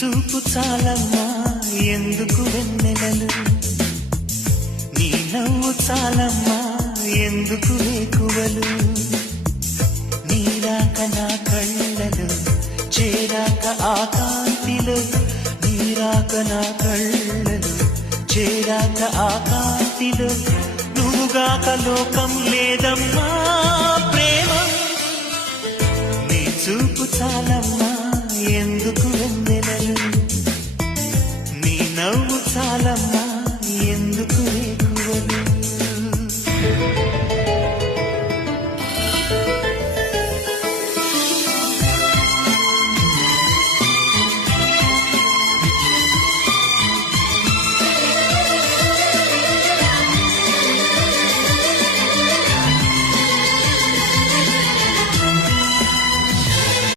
చూపు చాలమ్మా ఎందుకు వెన్నెలలు, నీ నవ్వు చాలమ్మా ఎందుకు వేకువలు, నీరాక నా కళ్ళలు చేరాక ఆకాంతిలో, నీరాక నా కళ్ళలు చేరాక ఆకాంతిలో, నువ్వుగాక లోకం లేదమ్మా ప్రేమ, నీ చూపు చాలా